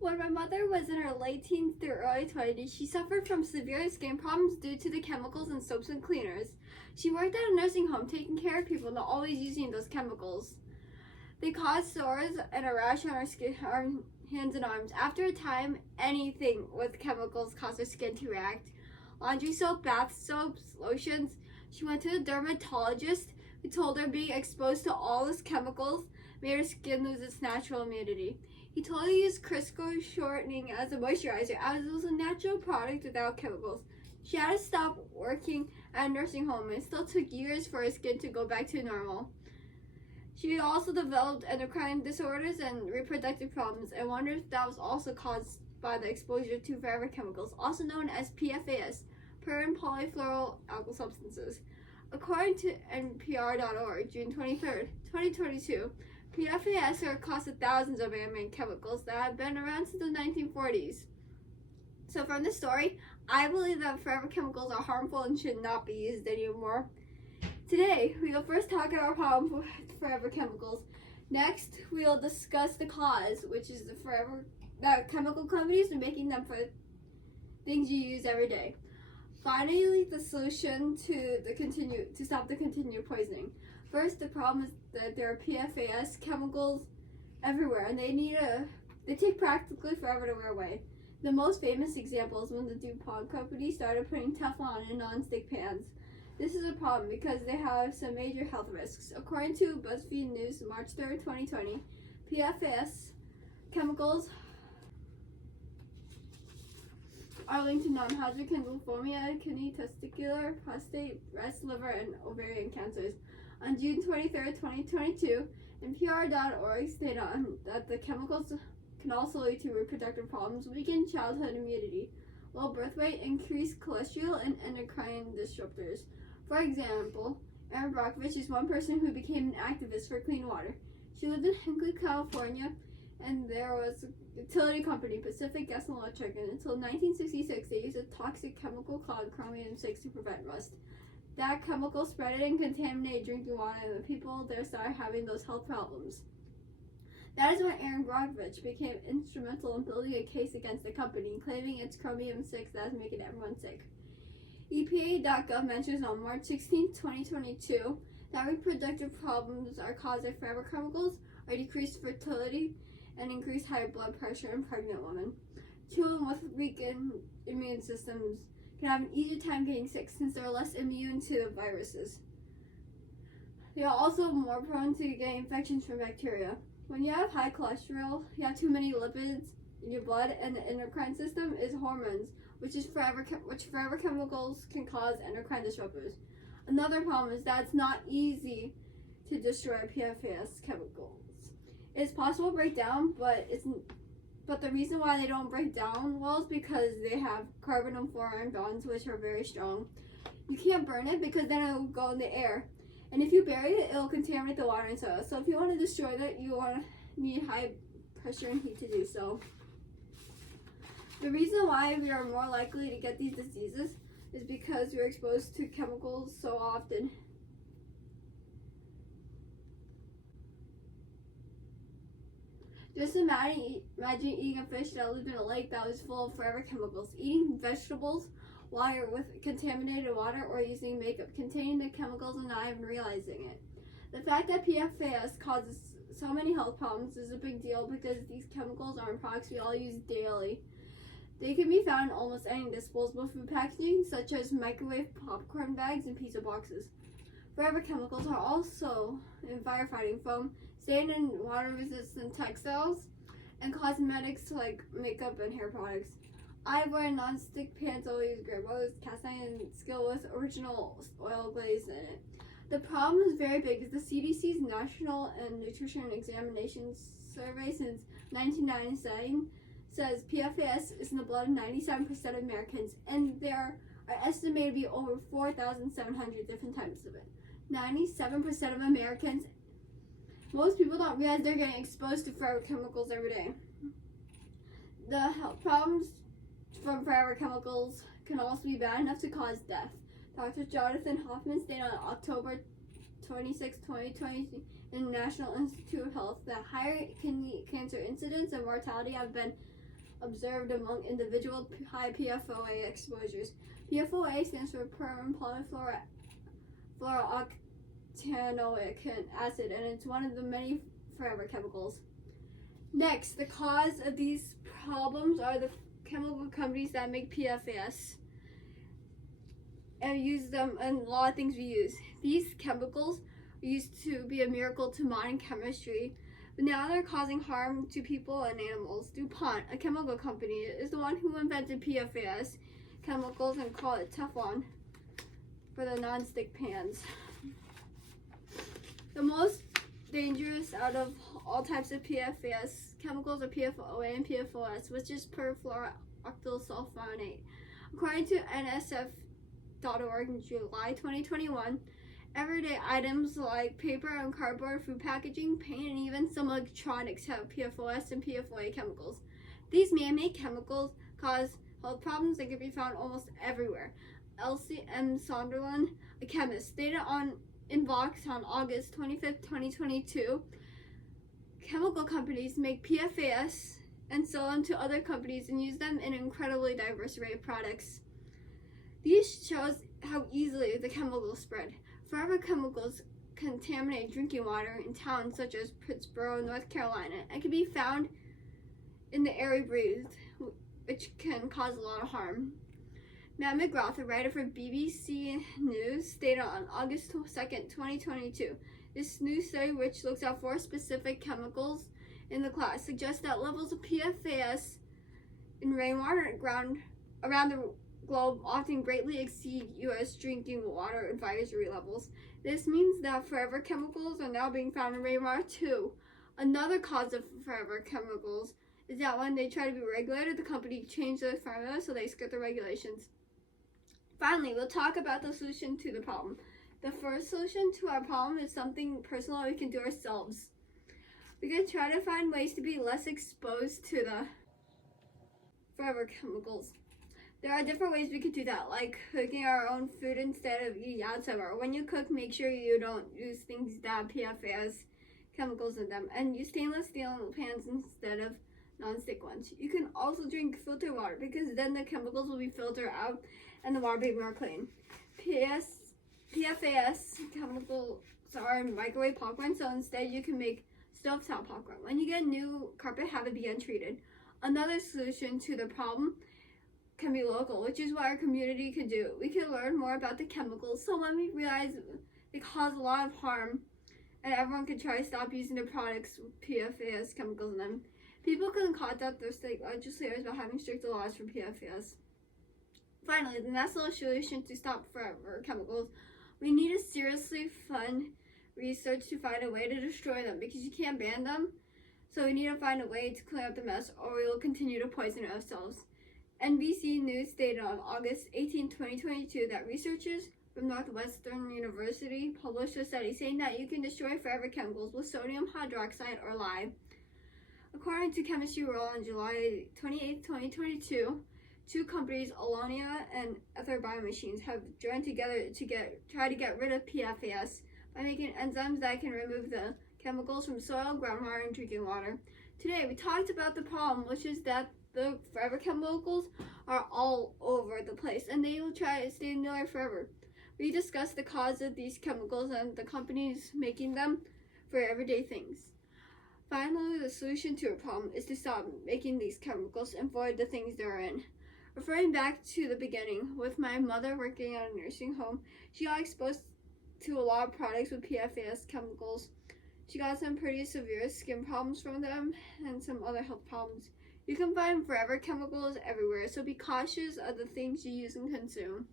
When my mother was in her late teens through early 20s, she suffered from severe skin problems due to the chemicals in soaps and cleaners. She worked at a nursing home taking care of people, not always using those chemicals. They caused sores and a rash on our hands and arms. After a time, anything with chemicals caused her skin to react. Laundry soap, bath soaps, lotions. She went to a dermatologist who told her being exposed to all those chemicals made her skin lose its natural immunity. He told her to use Crisco shortening as a moisturizer, as it was a natural product without chemicals. She had to stop working at a nursing home, and it still took years for her skin to go back to normal. She also developed endocrine disorders and reproductive problems, and wondered if that was also caused by the exposure to forever chemicals, also known as PFAS, per polyfluoroalkyl substances. According to NPR.org, June 23rd, 2022, PFAS are costed thousands of man-made chemicals that have been around since the 1940s. So from this story, I believe that forever chemicals are harmful and should not be used anymore. Today, we will first talk about our problem with forever chemicals. Next, we will discuss the cause, which is that chemical companies are making them for things you use every day. Finally, the solution to stop the continued poisoning. First, the problem is that there are PFAS chemicals everywhere, and they take practically forever to wear away. The most famous example is when the DuPont company started putting Teflon in non-stick pans. This is a problem because they have some major health risks. According to BuzzFeed News, March 3rd, 2020, PFAS chemicals are linked to non-Hodgkin lymphoma, kidney, testicular, prostate, breast, liver, and ovarian cancers. On June 23rd, 2022, NPR.org stated that the chemicals can also lead to reproductive problems, weaken childhood immunity, low birth weight, increase cholesterol, and endocrine disruptors. For example, Erin Brockovich is one person who became an activist for clean water. She lived in Hinckley, California, and there was a utility company, Pacific Gas and Electric, and until 1966 they used a toxic chemical called chromium-6 to prevent rust. That chemical spread and contaminated drinking water, and the people there started having those health problems. That is why Erin Brockovich became instrumental in building a case against the company, claiming it's chromium-6 that is making everyone sick. EPA.gov mentions on March 16, 2022, that reproductive problems are caused by forever chemicals, are decreased fertility, and increased high blood pressure in pregnant women. Children with weakened immune systems can have an easier time getting sick since they're less immune to viruses. They are also more prone to getting infections from bacteria. When you have high cholesterol, you have too many lipids in your blood, and the endocrine system is hormones, which forever chemicals can cause endocrine disruptors. Another problem is that it's not easy to destroy PFAS chemicals. It's possible to break down, but the reason why they don't break down well is because they have carbon and fluorine bonds, which are very strong. You can't burn it because then it will go in the air. And if you bury it, it will contaminate the water and soil. So if you want to destroy that, you need high pressure and heat to do so. The reason why we are more likely to get these diseases is because we're exposed to chemicals so often. Just imagine eating a fish that lived in a lake that was full of forever chemicals, eating vegetables with contaminated water, or using makeup containing the chemicals and not even realizing it. The fact that PFAS causes so many health problems is a big deal because these chemicals are in products we all use daily. They can be found in almost any disposable food packaging, such as microwave popcorn bags and pizza boxes. Forever chemicals are also in firefighting foam, stain and water-resistant textiles, and cosmetics like makeup and hair products. I wear non-stick pans always grandmother's cast iron skillet with original oil glaze in it. The problem is very big because the CDC's National and Nutrition Examination Survey since 1997 says PFAS is in the blood of 97% of Americans, and there are estimated to be over 4,700 different types of it. 97% of Americans. Most people don't realize they're getting exposed to forever chemicals every day. The health problems from forever chemicals can also be bad enough to cause death. Dr. Jonathan Hoffman stated on October 26, 2020, in the National Institute of Health that higher kidney cancer incidence and mortality have been observed among individual high PFOA exposures. PFOA stands for permanent fluorooctanoic acid, and it's one of the many forever chemicals. Next, the cause of these problems are the chemical companies that make PFAS and use them in a lot of things we use. These chemicals used to be a miracle to modern chemistry, but now they're causing harm to people and animals. DuPont, a chemical company, is the one who invented PFAS chemicals and called it Teflon for the non-stick pans. The most dangerous out of all types of PFAS chemicals are PFOA and PFOS, which is perfluorooctylsulfonate. According to NSF.org in July 2021, everyday items like paper and cardboard, food packaging, paint, and even some electronics have PFOS and PFOA chemicals. These man-made chemicals cause health problems that can be found almost everywhere. Elsie M. Sonderland, a chemist, stated in Vox on August 25, 2022, chemical companies make PFAS and sell them to other companies and use them in an incredibly diverse array of products. These shows how easily the chemicals spread. Forever chemicals contaminate drinking water in towns such as Pittsburgh, North Carolina, and can be found in the air we breathe, which can cause a lot of harm. Matt McGrath, a writer for BBC News, stated on August 2, 2022, this new study, which looks at 4 specific chemicals in the class, suggests that levels of PFAS in rainwater around the globe often greatly exceed U.S. drinking water advisory levels. This means that forever chemicals are now being found in rainwater too. Another cause of forever chemicals is that when they try to be regulated, the company changes their formula so they skirt the regulations. Finally, we'll talk about the solution to the problem. The first solution to our problem is something personal we can do ourselves. We can try to find ways to be less exposed to the forever chemicals. There are different ways we could do that, like cooking our own food instead of eating outside. Or when you cook, make sure you don't use things that have PFAS chemicals in them, and use stainless steel pans instead of non-stick ones. You can also drink filtered water because then the chemicals will be filtered out and the water will be more clean. PFAS chemicals are in microwave popcorn, so instead you can make stovetop popcorn. When you get new carpet, have it be untreated. Another solution to the problem can be local, which is what our community could do. We could learn more about the chemicals, so when we realize they cause a lot of harm, and everyone could try to stop using the products with PFAS chemicals in them. People can contact their state legislators about having stricter laws for PFAS. Finally, the national solution to stop forever chemicals, we need to seriously fund research to find a way to destroy them, because you can't ban them. So we need to find a way to clean up the mess, or we will continue to poison ourselves. NBC News stated on August 18, 2022, that researchers from Northwestern University published a study saying that you can destroy forever chemicals with sodium hydroxide or lye. According to Chemistry World on July 28, 2022, 2 companies, Alonia and Ether Biomachines, have joined together to try to get rid of PFAS by making enzymes that can remove the chemicals from soil, groundwater, and drinking water. Today, we talked about the problem, which is that the forever chemicals are all over the place, and they will try to stay in there forever. We discussed the cause of these chemicals and the companies making them for everyday things. Finally, the solution to a problem is to stop making these chemicals and avoid the things they're in. Referring back to the beginning, with my mother working at a nursing home, she got exposed to a lot of products with PFAS chemicals. She got some pretty severe skin problems from them and some other health problems. You can find forever chemicals everywhere, so be cautious of the things you use and consume.